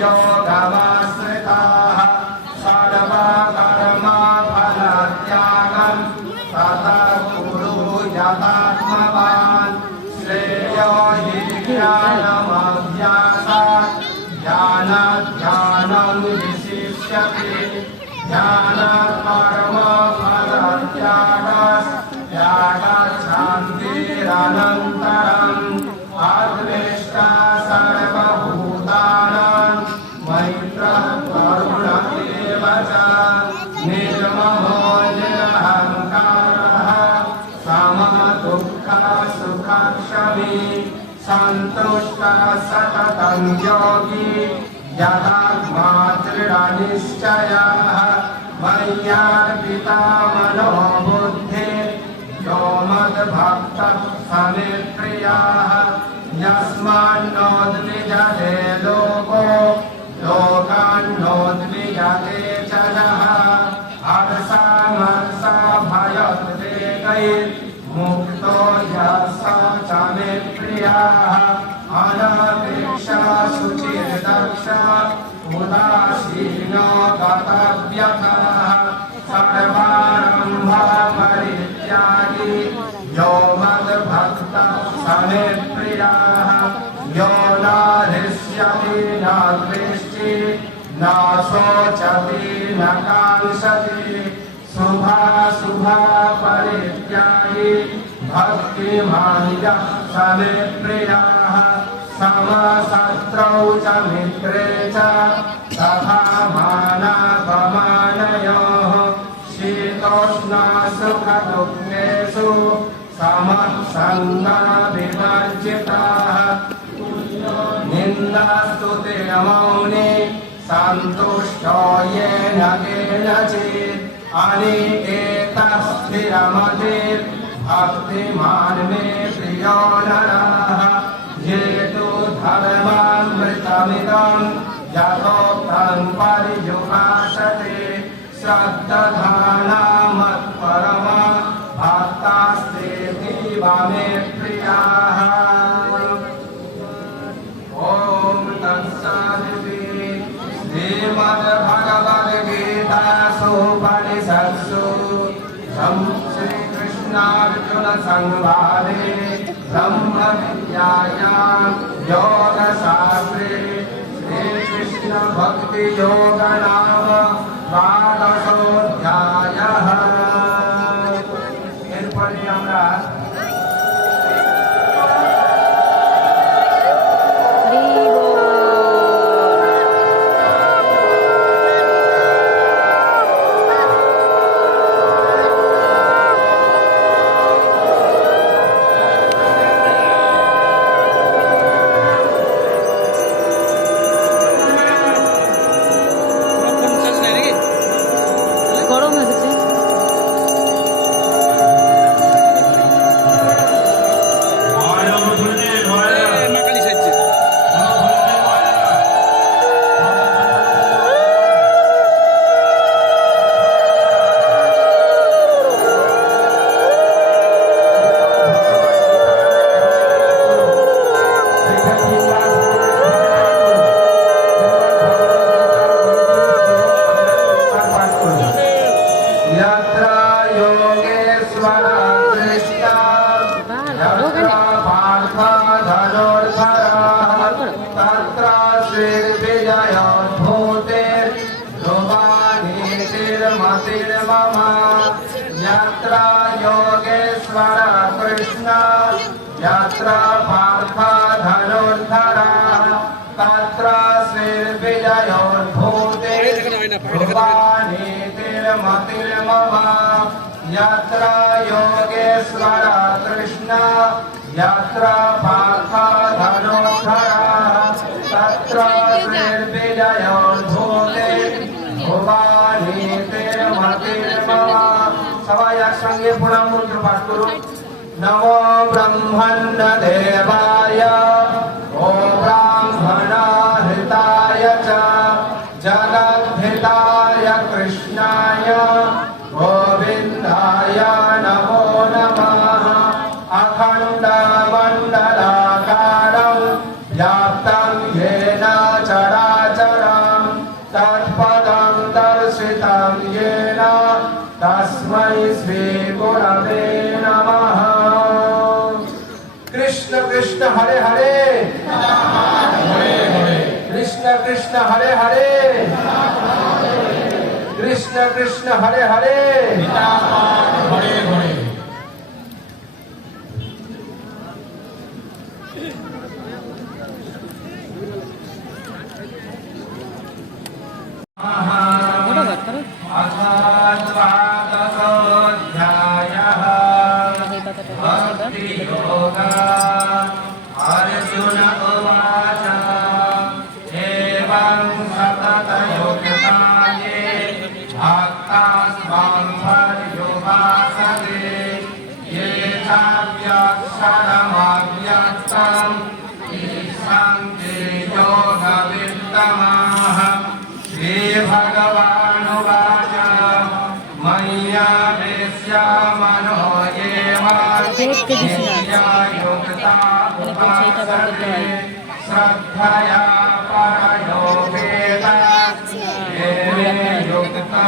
yo daba योगी यथात्मा दृढनिश्चयः मय्यार्पिता मनो बुद्धिः यो मद्भक्तः समे प्रियाः यस्मान्नोद्विजते लोको लोकान्नोद्विजते च नः हर्षामर्षभयोद्वेगैर्मुक्तो यः स च मे प्रियाः शुभाशुभा परित्यागी भक्तिमान् यः समे प्रियाः समशत्रौ च मित्रे च तथा मानापमानयोः शीतोष्णसुखदुःखेषु समः सङ्गविवर्जिताः निन्दास्तुतिरमौनि सन्तुष्टो येन केनचित् भक्तिमान्मे श्रियो नः हेतो धर्मान्मृतमिदम् यतो धर्मामृतमिदम् यतोक्तम् शब्दधाना मत्परम भक्तास्ते जीवने संवादे ब्रह्मविद्यायां योगशास्त्रे श्रीकृष्णभक्तियोगनाम वाग श्रीर्विजयोद्भूते ध्रुवानीतिर्मतिर्मम यत्र योगेश्वर कृष्ण यत्र पार्थ धनुर्धरः तत्र শ্রীর্বিজয়োদ্ভূতে ভুবানীতির্মতির্মম সবাই একসঙ্গে প্রণাম মন্ত্র পাঠ করুন নমো ব্রহ্মণ্য দেবায় कृष्णाय কৃষ্ণ হরে হরে। হরে হরে। দেখতে দিছি না। नित्यायुक्ता এরকম সেইটা বার করতে হয়। श्रद्धया परयोपेता ये मे युक्ता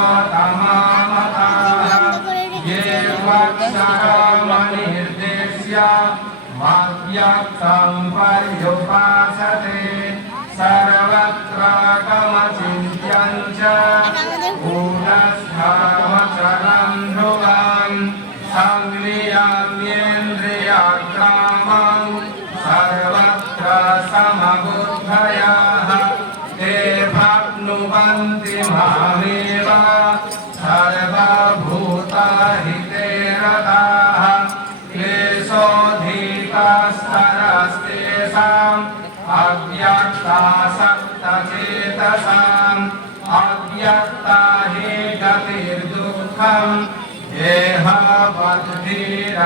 क्लेशोऽधिकस्तरस्तेषाम् अव्यक्तासक्तचेतसाम् अव्यक्ता हि गतिर्दुःखम् येह बद्धिरवाप्यते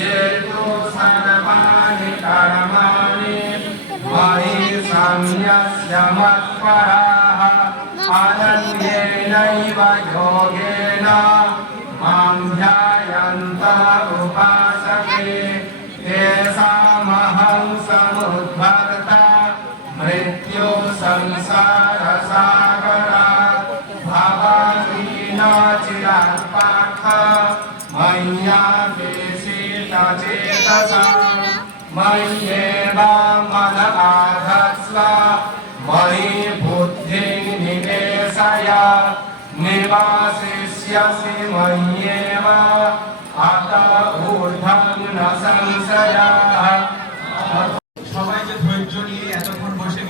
ये तु सर्वाणि कर्माणि मयि संयस्य मत्पराः अनन्येनैव योगेन मां ध्यायन्त उपासते तेषामहं समुद्भर्ता मृत्यु संसारसागरात् भवानी न चिरात् पार्थ मय्यावेशितचेतसा मयि बुद्धिं निवेशय निवासिष्यसि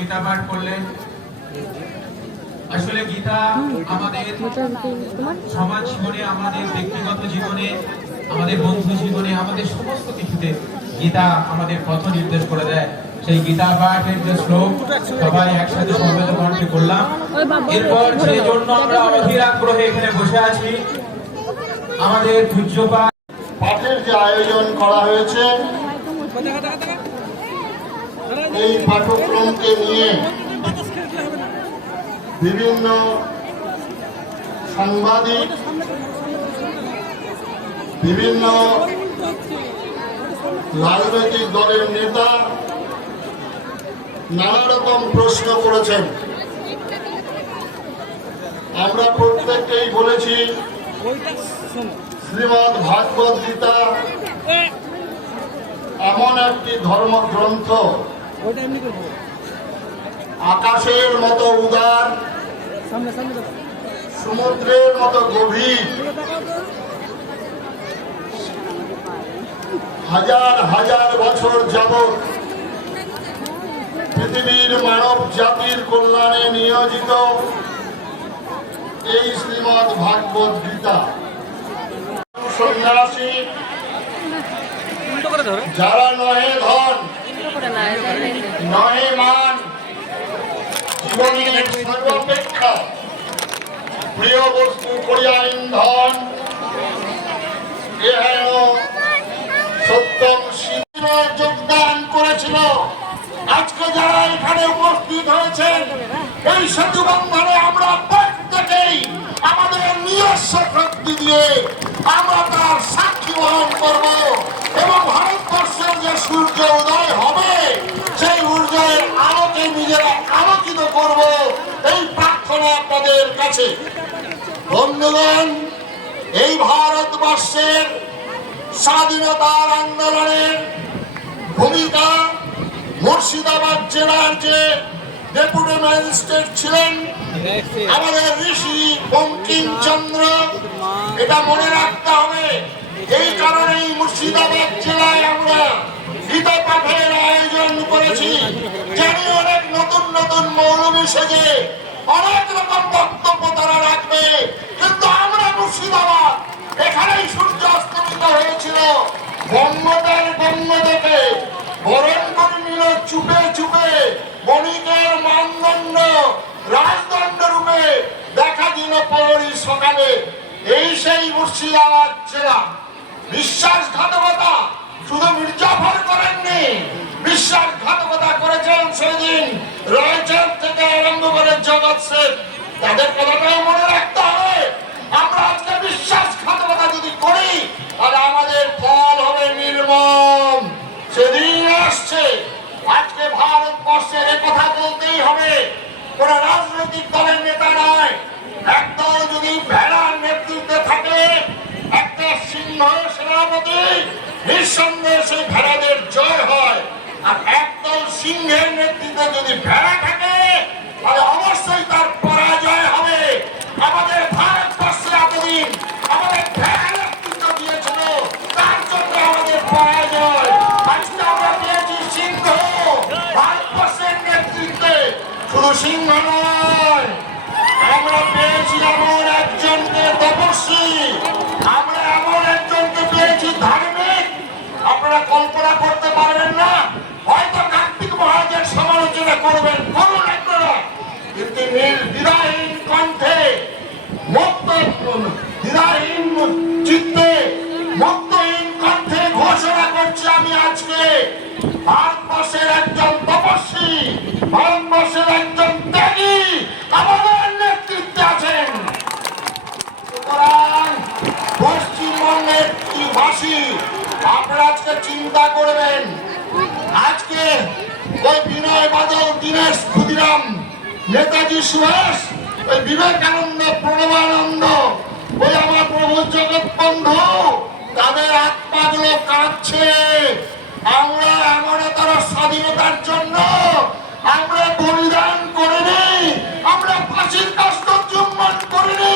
গীতা পাঠ করলেন। আসলে গীতা আমাদের সমাজ জীবনে, আমাদের ব্যক্তিগত জীবনে, আমাদের বন্ধু জীবনে, আমাদের সমস্ত কিছুতে গীতা আমাদের পথ নির্দেশ করে দেয়। সেই গীতা পাঠের যে শ্লোক, সবাই একসাথে সমবেত কণ্ঠে করলাম। এরপর যে জন্য আমরা অধীর আগ্রহে এখানে বসে আছি, আমাদের পূজ্যপাঠ পাঠের যে আয়োজন করা হয়েছে এই পাঠ্যক্রমকে নিয়ে বিভিন্ন সাংবাদিক, বিভিন্ন রাজনৈতিক দলের নেতা নানা রকম প্রশ্ন করেছেন। আমরা প্রত্যেককেই বলেছি, শ্রীমৎ ভাগবত গীতা এমন একটি ধর্মগ্রন্থ আকাশের মতো উদার সমুদ্রের মতো গভীর। হাজার হাজার বছর যাবৎ পৃথিবীর মানব জাতির কল্যাণে নিয়োজিত এই শ্রীমৎ ভাগবত গীতা। সন্ন্যাসী যারা নহে ধন যোগদান করেছিল। আজকে যারা এখানে উপস্থিত হয়েছেন, এই সেতু বন্ধনে আমরা প্রত্যেকেই আমাদের নিজস্ব শক্তি দিয়ে আমরা তার সাক্ষী বহন করব এবং ভারতবর্ষের যে সূর্য উদয় হবে সেই সূর্যের আলোকে নিজেরা আলোকিত করব এই প্রার্থনা আপনাদের কাছে। বন্ধুগণ, এই ভারতবর্ষের স্বাধীনতার আন্দোলনের ভূমিকা মুর্শিদাবাদ জেলার যে ডেপুটি ম্যাজিস্ট্রেট ছিলেন, আমাদের ঋষি বঙ্কিমচন্দ্র, এটা মনে রাখতে হবে, এই কারণেই মুর্শিদাবাদ জেলায় আমরা গীতা পাঠের আয়োজন করেছি। জানি অনেক নতুন নতুন মৌলবী সেজে অনেক রকম বক্তব্য তারা রাখবে। কিন্তু আমরা মুর্শিদাবাদ, এখানেই সূর্য অস্তমিত হয়েছিল। বঙ্গদের বঙ্গ থেকে বরণ নিল চুপে চুপে বণিকের মানদণ্ড। রাজদণ্ড রূপে দেখা দিল পরই সকালে। এই সেই মুর্শিদাবাদ জেলা। বিশ্বাসঘাতকতা শুধু মির্জাফর করেননি, বিশ্বাসঘাতকতা করেছেন সেদিন রয়চাঁদ থেকে আরম্ভ করে জগৎ শেখ তাদের কথাটাও মনে রাখতে হবে। আমরা আজকে বিশ্বাসঘাতকতা যদি করি, তাহলে আমাদের ফল হবে নির্মম। সেদিন আসছে। আজকে ভারতবর্ষের কথা বলতেই হবে। কোন রাজনৈতিক দলের নেতা নয়। একদল যদি ভেড়ার নেতৃত্বে থাকে, একটা সিংহ সেনাপতি নিঃসন্দেহে সেই ভেড়াদের জয় হয়। আর একদল সিংহের নেতৃত্বে যদি ভেড়া থাকে, তাহলে অবশ্যই তার পরাজয় হবে। আমাদের ভারতবর্ষে এতদিন আমাদের ভেড়া নেতৃত্ব দিয়েছিল, তার জন্য আমাদের পরাজয়। আজকে আমরা পেয়েছি সিংহ। ভারতবর্ষের নেতৃত্বে শুধু সিংহ নয় ভারতবর্ষের একজন ত্যাগী আমাদের নেতৃত্বে আছেন। সুতরাং পশ্চিমবঙ্গের বাসী, আপনারা আজকে চিন্তা করবেন, আজকে ওই বিনয় বাদল, দীনেশ ক্ষুদিরাম, নেতাজি সুভাষ, ওই বিবেকানন্দ, প্রণবানন্দ, ওই আমার প্রভু জগৎ বন্ধু, তাদের আত্মাগুলো কাঁদছে আমরা আমরা তারা স্বাধীনতার জন্য আমরা বলিদান করিনি, আমরা ফাঁসির কষ্ট চুম্বন করিনি,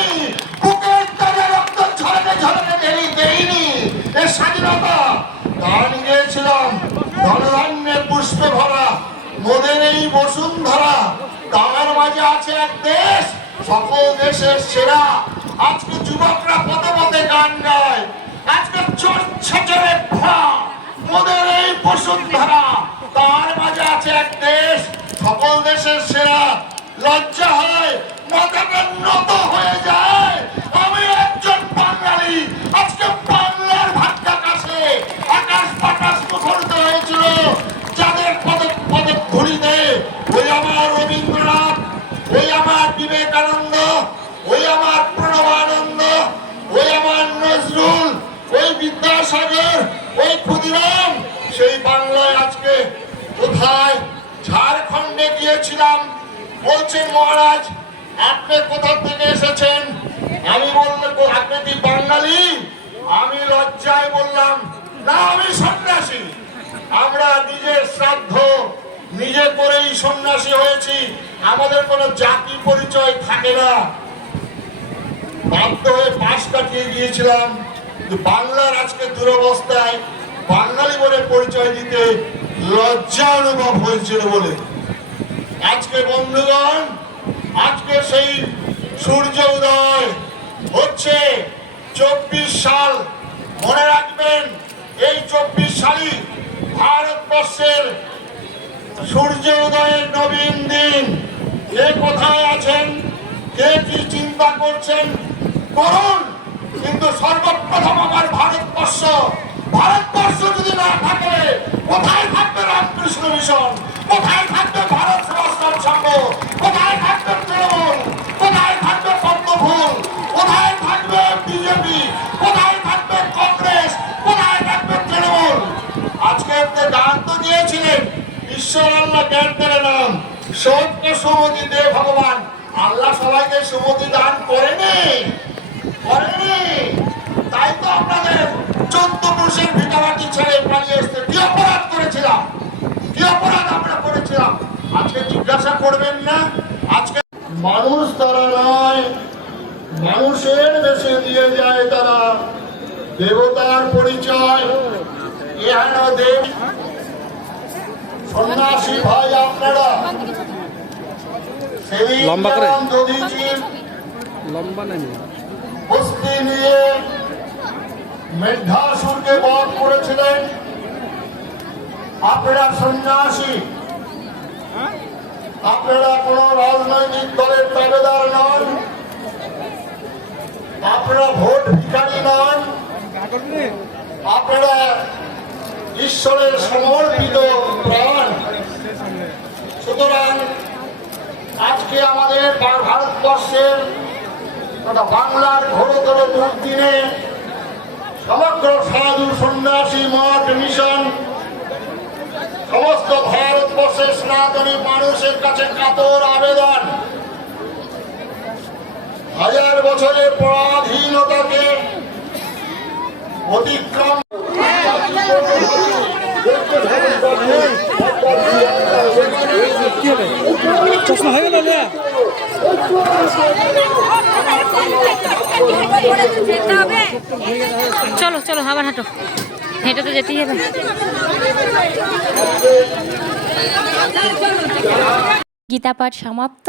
বুকের তাজা রক্ত ঝরকে ঝরকে দেরি দেইনি। এ স্বাধীনতা গান গেয়েছিলাম, ধনধান্যে পুষ্পে ভরা মোদের এই বসুন্ধরা তার মাঝে আছে এক দেশ, সকল দেশের সেরা। আজকে যুবকরা পদে পদে গান গায়, আজকে ভরা মোদের এই বসুন্ধরা, তার মাঝে আছে এক দেশ সকল দেশের সেরা লজ্জা হয় মাথাটা নত হয়ে যায়। বলছেন, মহারাজ, আপনি কোথা থেকে এসেছেন? আমি বললাম আপনি কি বাঙালি? আমি লজ্জায় বললাম, না, আমি সন্ন্যাসী। আমরা নিজের শ্রাদ্ধ নিজে করেই সন্ন্যাসী হয়েছি। আমাদের কোনো জাতি পরিচয় থাকে না। বাধ্য হয়ে পাশ কাটিয়ে গিয়েছিলাম। বাংলার আজকে দুরবস্থায় বাঙালি বলে পরিচয় দিতে লজ্জা অনুভব হয়েছিল বলে। আজকে বন্ধুগণ, আজকে সেই সূর্য উদয় হচ্ছে চব্বিশ সাল। মনে রাখবেন, এই চব্বিশ সালই ভারতবর্ষের সূর্য উদয়ের নবীন দিন। কে কোথায় আছেন? কে কি চিন্তা করছেন? করুন। কিন্তু সর্বপ্রথম আমার ভারতবর্ষ ভারতবর্ষ যদি না থাকে, কোথায় থাকবে রামকৃষ্ণ মিশন? কোথায় থাকবে ভারত সেবাশ্রম সংঘ কোথায় থাকবে তৃণমূল? কোথায় থাকবে পদ্মফুল? কোথায় থাকবে বিজেপি কোথায় থাকবে কংগ্রেস? কোথায় থাকবে তৃণমূল? আজকে আপনি গান তো দিয়েছিলেন। ঈশ্বর আল্লাহ জ্ঞান করে নাম। সত্য সুমতি ভগবান। আল্লাহ সবাইকে সুমতি দান করেনি। করেনি। তাই তো আপনাদের চোদ্দ পুরুষের ভিটাবাটি ছেড়ে পালিয়ে এসছে। কি অপরাধ করেছিলাম? কি অপরাধ করেছিলাম আজকে জিজ্ঞাসা করবেন না আজকে মানুষ তারা নয় মানুষের দেশে দিয়ে যায় তারা। দেবতার পরিচয় এহেন দেব। সন্ন্যাসী ভাই আপনারা সেদিন লম্বা করে। লম্বা নেই। বস্তি নিয়ে মেঘাসুরকে বধ করেছিলেন আপনারা সন্ন্যাসী আপনারা কোন রাজনৈতিক দলের দাবেদার নন। আপনারা ভোট ভিখারি নন। আপনারা ঈশ্বরের সমর্পিত প্রাণ। সুতরাং আজকে আমাদের ভারতবর্ষের বাংলার ঘোরতর দুর্দিনে সমগ্র সাধু সন্ন্যাসী মঠ মিশন সমস্ত ভারতবর্ষের সনাতনী মানুষের কাছে কাতর আবেদন। হাজার বছরের পরাধীনতাকে অতিক্রম চলো চলো, আবার হাঁটো। হেঁটে তো যেতেই হবে। গীতা পাঠ সমাপ্ত।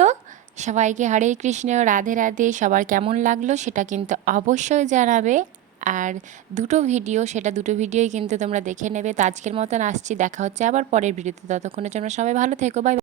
সবাইকে হরে কৃষ্ণ, রাধে রাধে, সবার কেমন লাগল সেটা কিন্তু অবশ্যই জানাবে। আর দুটো ভিডিও, সেটা দুটো ভিডিওই কিন্তু তোমরা দেখে নেবে। তো আজকের মতন আসছি, দেখা হচ্ছে আবার পরের ভিডিওতে। ততক্ষণের জন্য সবাই ভালো থেকো বাই।